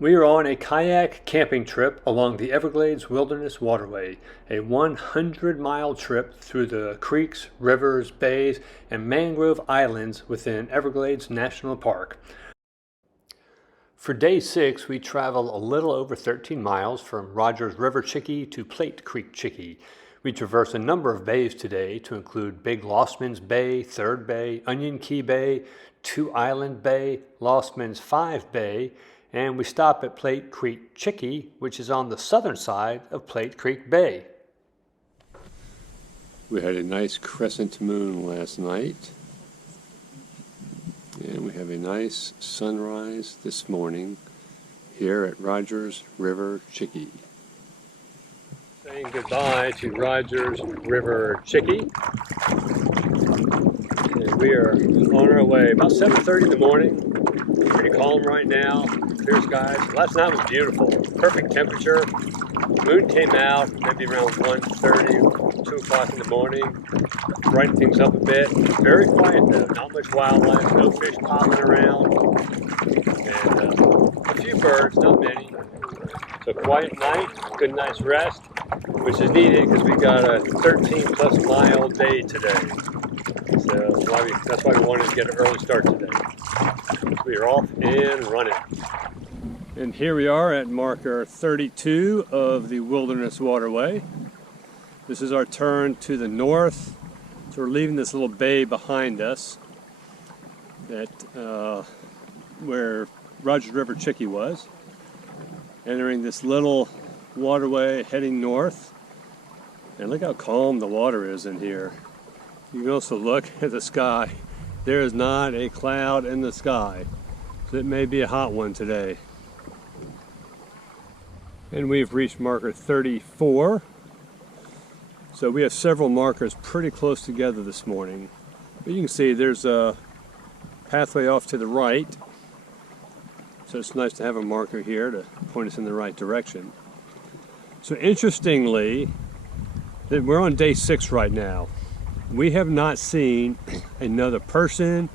We are on a kayak camping trip along the Everglades Wilderness Waterway, a 100-mile trip through the creeks, rivers, bays, and mangrove islands within Everglades National Park. For day 6, we travel a little over 13 miles from Rogers River Chickee to Plate Creek Chickee. We traverse a number of bays today to include Big Lostman's Bay, Third Bay, Onion Key Bay, Two Island Bay, Lostman's 5 Bay, and we stop at Plate Creek Chickee, which is on the southern side of Plate Creek Bay. We had a nice crescent moon last night, and we have a nice sunrise this morning here at Rogers River Chickee. Saying goodbye to Rogers River Chickee. And we are on our way, about 7:30 in the morning. Pretty calm right now, clear skies. Last night was beautiful, perfect temperature. Moon came out maybe around 1:30, 2 o'clock in the morning. Brightened things up a bit. Very quiet though, not much wildlife, no fish popping around. And a few birds, not many. So quiet night, good night's rest, which is needed because we got a 13+ mile day today. So that's why we wanted to get an early start today. We are off and running. And here we are at marker 32 of the Wilderness Waterway. This is our turn to the north. So we're leaving this little bay behind us that where Rogers River Chickee was. Entering this little waterway heading north. And look how calm the water is in here. You can also look at the sky. There is not a cloud in the sky. So it may be a hot one today. And we've reached marker 34. So we have several markers pretty close together this morning. But you can see there's a pathway off to the right. So it's nice to have a marker here to point us in the right direction. So interestingly, that we're on day 6 right now. We have not seen another person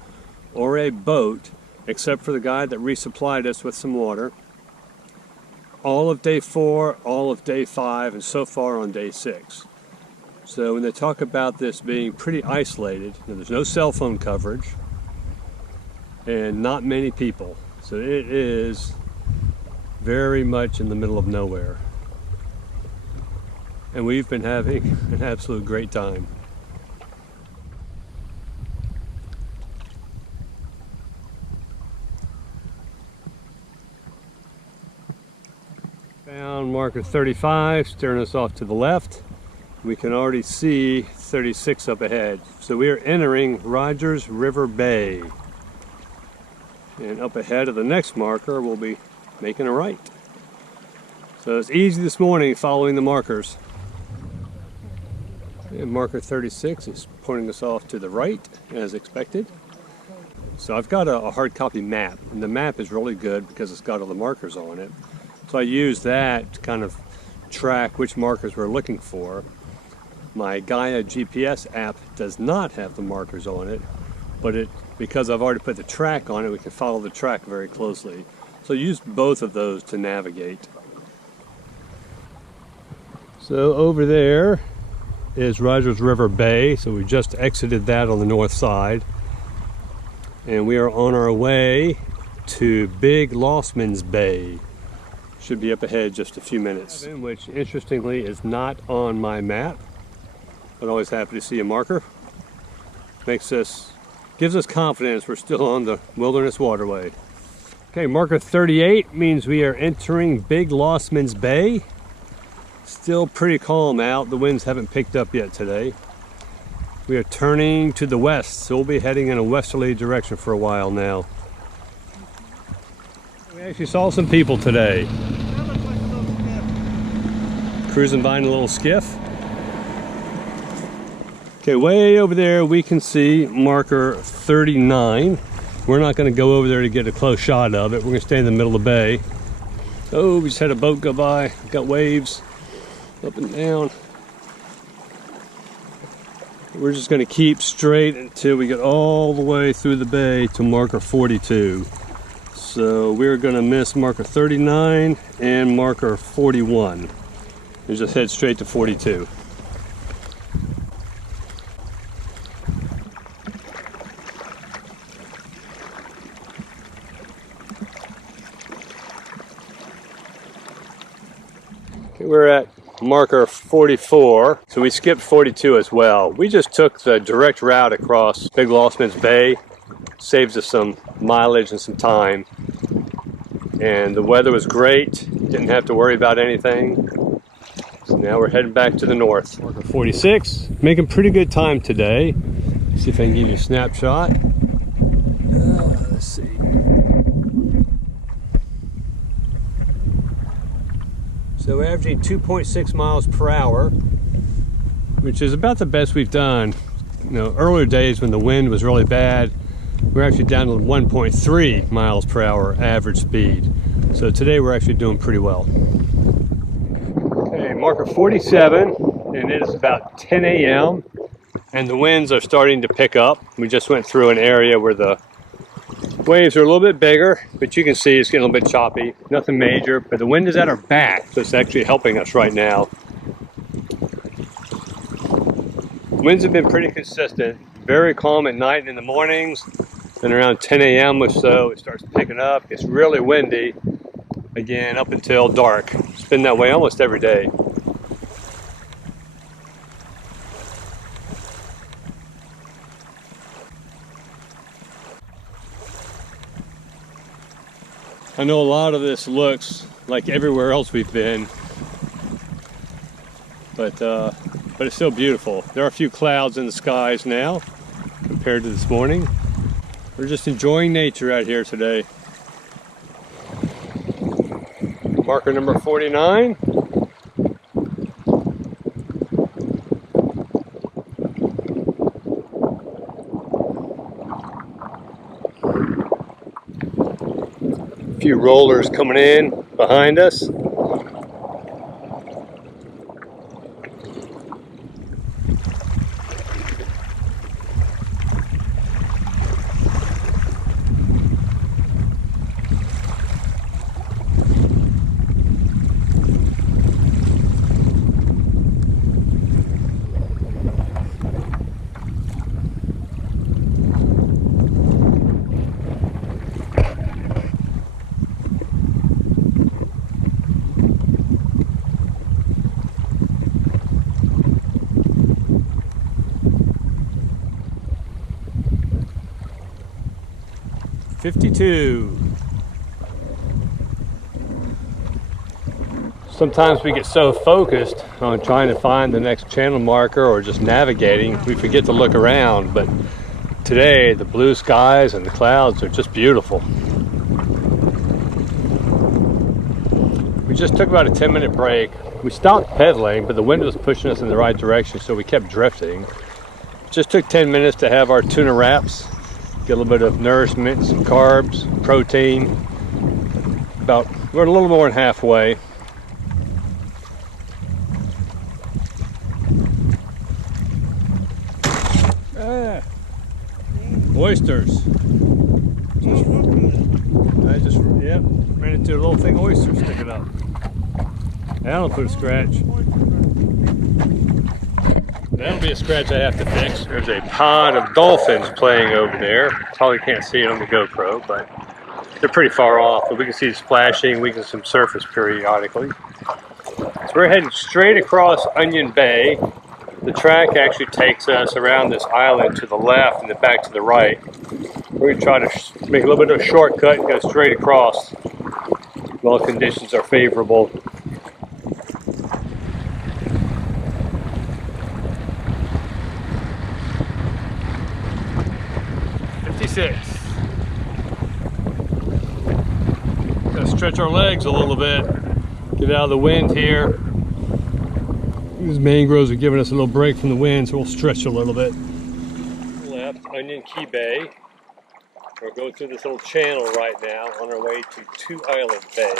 or a boat except for the guy that resupplied us with some water. All of day 4, all of day 5, and so far on day 6. So when they talk about this being pretty isolated, there's no cell phone coverage and not many people. So it is very much in the middle of nowhere. And we've been having an absolute great time. Found marker 35, steering us off to the left. We can already see 36 up ahead. So we are entering Rogers River Bay. And up ahead of the next marker, we'll be making a right. So it's easy this morning following the markers. And marker 36 is pointing us off to the right, as expected. So I've got a hard copy map, and the map is really good because it's got all the markers on it. So I use that to kind of track which markers we're looking for. My Gaia GPS app does not have the markers on it, but because I've already put the track on it, we can follow the track very closely. So I use both of those to navigate. So over there is Rogers River Bay, so we just exited that on the north side. And we are on our way to Big Lostman's Bay. Should be up ahead just a few minutes. Which interestingly is not on my map, but always happy to see a marker. Gives us confidence we're still on the Wilderness Waterway. Okay, marker 38 means we are entering Big Lostman's Bay. Still pretty calm out. The winds haven't picked up yet today. We are turning to the west, so we'll be heading in a westerly direction for a while now. We actually saw some people today. Cruising by in a little skiff. Okay, way over there we can see marker 39. We're not going to go over there to get a close shot of it. We're going to stay in the middle of the bay. Oh, we just had a boat go by. Got waves up and down. We're just going to keep straight until we get all the way through the bay to marker 42. So we're going to miss marker 39 and marker 41 and just head straight to 42. Okay, we're at marker 44, so we skipped 42 as well. We just took the direct route across Big Lost Man's Bay. Saves us some mileage and some time, and the weather was great. Didn't have to worry about anything. So now we're heading back to the north. Marker 46, making pretty good time today. See if I can give you a snapshot. Let's see. So we're averaging 2.6 miles per hour, which is about the best we've done. You know, earlier days when the wind was really bad, we're actually down to 1.3 miles per hour average speed. So today we're actually doing pretty well. Okay, marker 47, and it is about 10 a.m. and the winds are starting to pick up. We just went through an area where the waves are a little bit bigger, but you can see it's getting a little bit choppy. Nothing major, but the wind is at our back, so it's actually helping us right now. Winds have been pretty consistent, very calm at night and in the mornings. Then around 10 a.m. or so, it starts picking up. It's really windy again up until dark. It's been that way almost every day. I know a lot of this looks like everywhere else we've been, but it's still beautiful. There are a few clouds in the skies now compared to this morning. We're just enjoying nature out here today. Marker number 49. A few rollers coming in behind us. Sometimes we get so focused on trying to find the next channel marker or just navigating, we forget to look around. But today, the blue skies and the clouds are just beautiful. We just took about a 10-minute break. We stopped pedaling, but the wind was pushing us in the right direction, so we kept drifting. Just took 10 minutes to have our tuna wraps. Get a little bit of nourishment, some carbs, protein. We're a little more than halfway. Oysters. Yep, ran into a little thing of oysters sticking up. That'll put a scratch. That'll be a scratch I have to fix. There's a pod of dolphins playing over there. Probably can't see it on the GoPro, but they're pretty far off. But we can see splashing, we can see some surface periodically. So we're heading straight across Onion Bay. The track actually takes us around this island to the left and then back to the right. We're going to try to make a little bit of a shortcut and go straight across while conditions are favorable. Gotta stretch our legs a little bit, get out of the wind here. These mangroves are giving us a little break from the wind, so we'll stretch a little bit. Left, Onion Key Bay. We're going through this little channel right now on our way to Two Island Bay.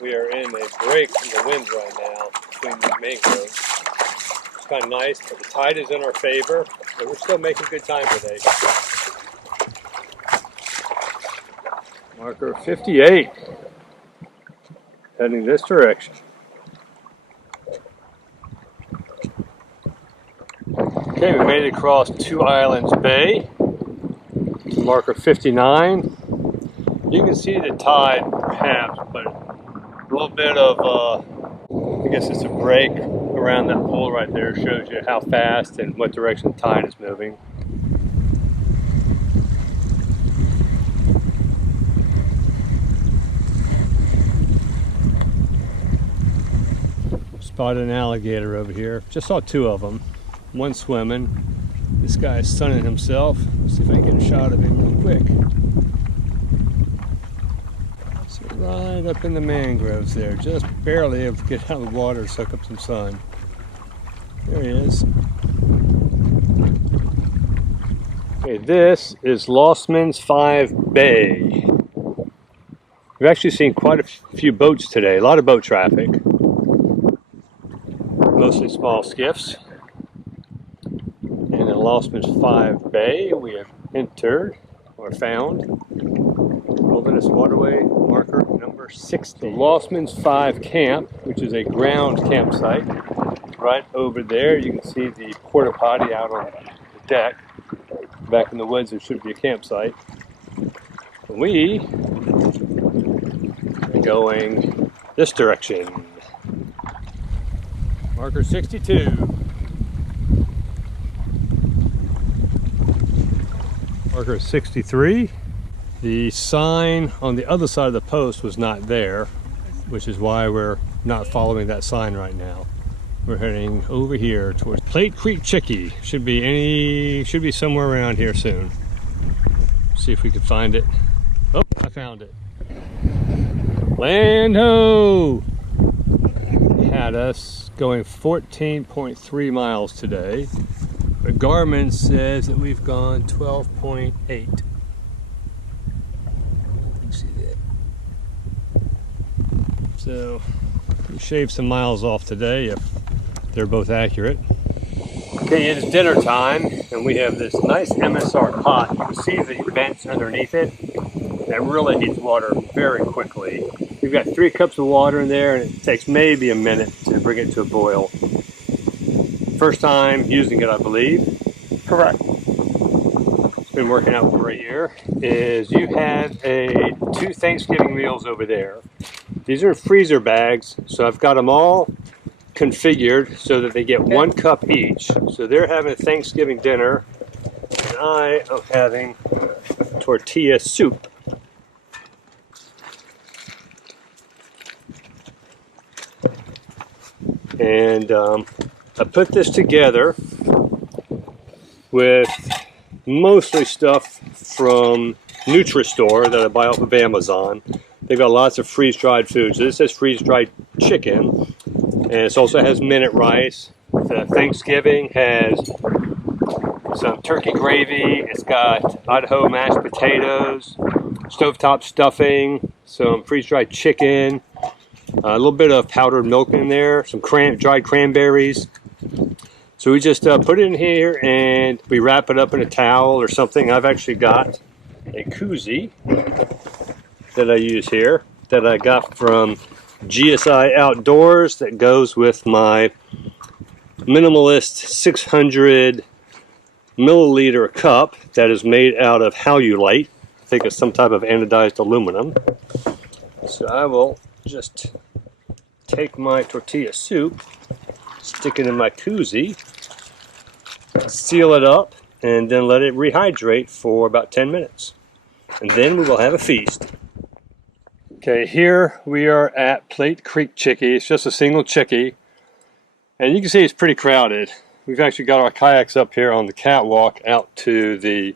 We are in a break from the wind right now between these mangroves. It's kind of nice, but the tide is in our favor, and we're still making good time today. Marker 58, heading this direction. Okay, we made it across Two Islands Bay to marker 59. You can see the tide perhaps, but a little bit of, I guess it's a break around that pole right there, shows you how fast and what direction the tide is moving. Spotted an alligator over here. Just saw two of them. One swimming. This guy is sunning himself. Let's see if I can get a shot of him real quick. So right up in the mangroves there, just barely able to get out of the water, soak up some sun. There he is. Okay, this is Lostman's 5 Bay. We've actually seen quite a few boats today, a lot of boat traffic. Mostly small skiffs. And in Lostman's 5 Bay, we have entered or found Wilderness Waterway marker number 60. Lostman's 5 Camp, which is a ground campsite. Right over there, you can see the porta potty out on the deck. Back in the woods, there should be a campsite. We are going this direction. Marker 62. Marker 63. The sign on the other side of the post was not there, which is why we're not following that sign right now. We're heading over here towards Plate Creek Chickee. Should be somewhere around here soon. See if we can find it. Oh, I found it. Land ho! Had us going 14.3 miles today, but Garmin says that we've gone 12.8. You see that? So we shaved some miles off today if they're both accurate. Okay, it is dinner time, and we have this nice MSR pot. You can see the vents underneath it. That really needs water very quickly. We've got 3 cups of water in there, and it takes maybe a minute to bring it to a boil. First time using it, I believe. Correct. It's been working out for a year. Is you have 2 Thanksgiving meals over there. These are freezer bags, so I've got them all configured so that they get 1 cup each. So they're having a Thanksgiving dinner, and I am having tortilla soup. And I put this together with mostly stuff from Nutri-Store that I buy off of Amazon. They've got lots of freeze-dried food. So this says freeze-dried chicken, and it also has minute rice. The Thanksgiving has some turkey gravy. It's got Idaho mashed potatoes, stovetop stuffing, some freeze-dried chicken, a little bit of powdered milk in there, some dried cranberries. So we just put it in here and we wrap it up in a towel or something. I've actually got a koozie that I use here that I got from GSI Outdoors that goes with my minimalist 600 milliliter cup that is made out of halulite. I think it's some type of anodized aluminum. So I will just take my tortilla soup, stick it in my koozie, seal it up, and then let it rehydrate for about 10 minutes. And then we will have a feast. Okay, here we are at Plate Creek Chickee. It's just a single chickee. And you can see it's pretty crowded. We've actually got our kayaks up here on the catwalk out to the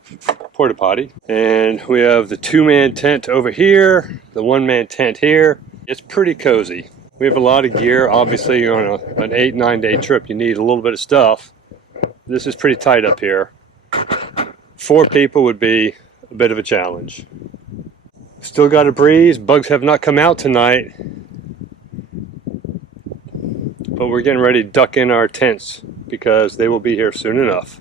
porta potty. And we have the 2-man tent over here, the 1-man tent here. It's pretty cozy. We have a lot of gear. Obviously, you're on an 8-9 day trip, you need a little bit of stuff. This is pretty tight up here. 4 people would be a bit of a challenge. Still got a breeze. Bugs have not come out tonight, but we're getting ready to duck in our tents because they will be here soon enough.